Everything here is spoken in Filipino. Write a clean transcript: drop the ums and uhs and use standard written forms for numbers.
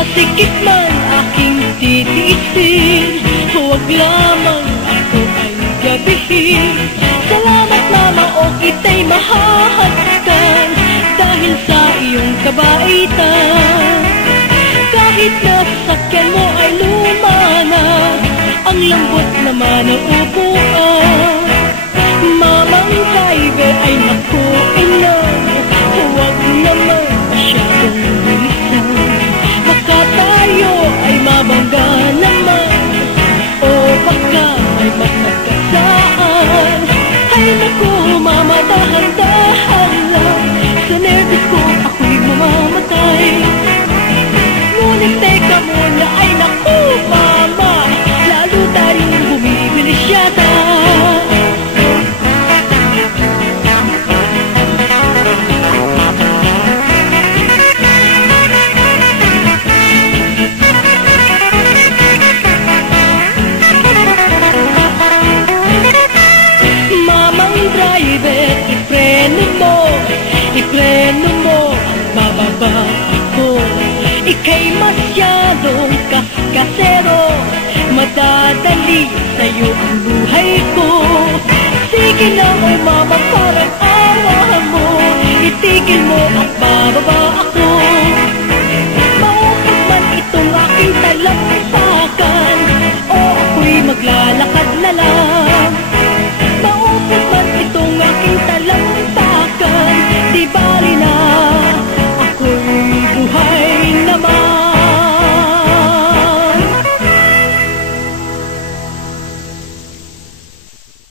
Masikip man aking titiisin, huwag lamang ako ay gabihin. Salamat lamang o kita'y mahahagkan dahil sa iyong kabaitan. Kahit na sasakyan mo ay luma na, ang lambot naman ang upuan. Mamang driver ay makuinom, huwag naman masyadong bilisan. Baka tayo ay mabangga naman, o baka ay magkasaan. Ay naku, mama, dahan-dahan lang, sa nervous ko ako'y mamamatay. Ngunit teka muna, ay naku, mama, lalo tayong bumibilis yata. Mamang driver, ipreno mo, bababa ako. Ika'y masyadong kaskasero, madadali sa'yo ang buhay ko. Sige na o mama, parang awa mo, itigil mo at bababa ako.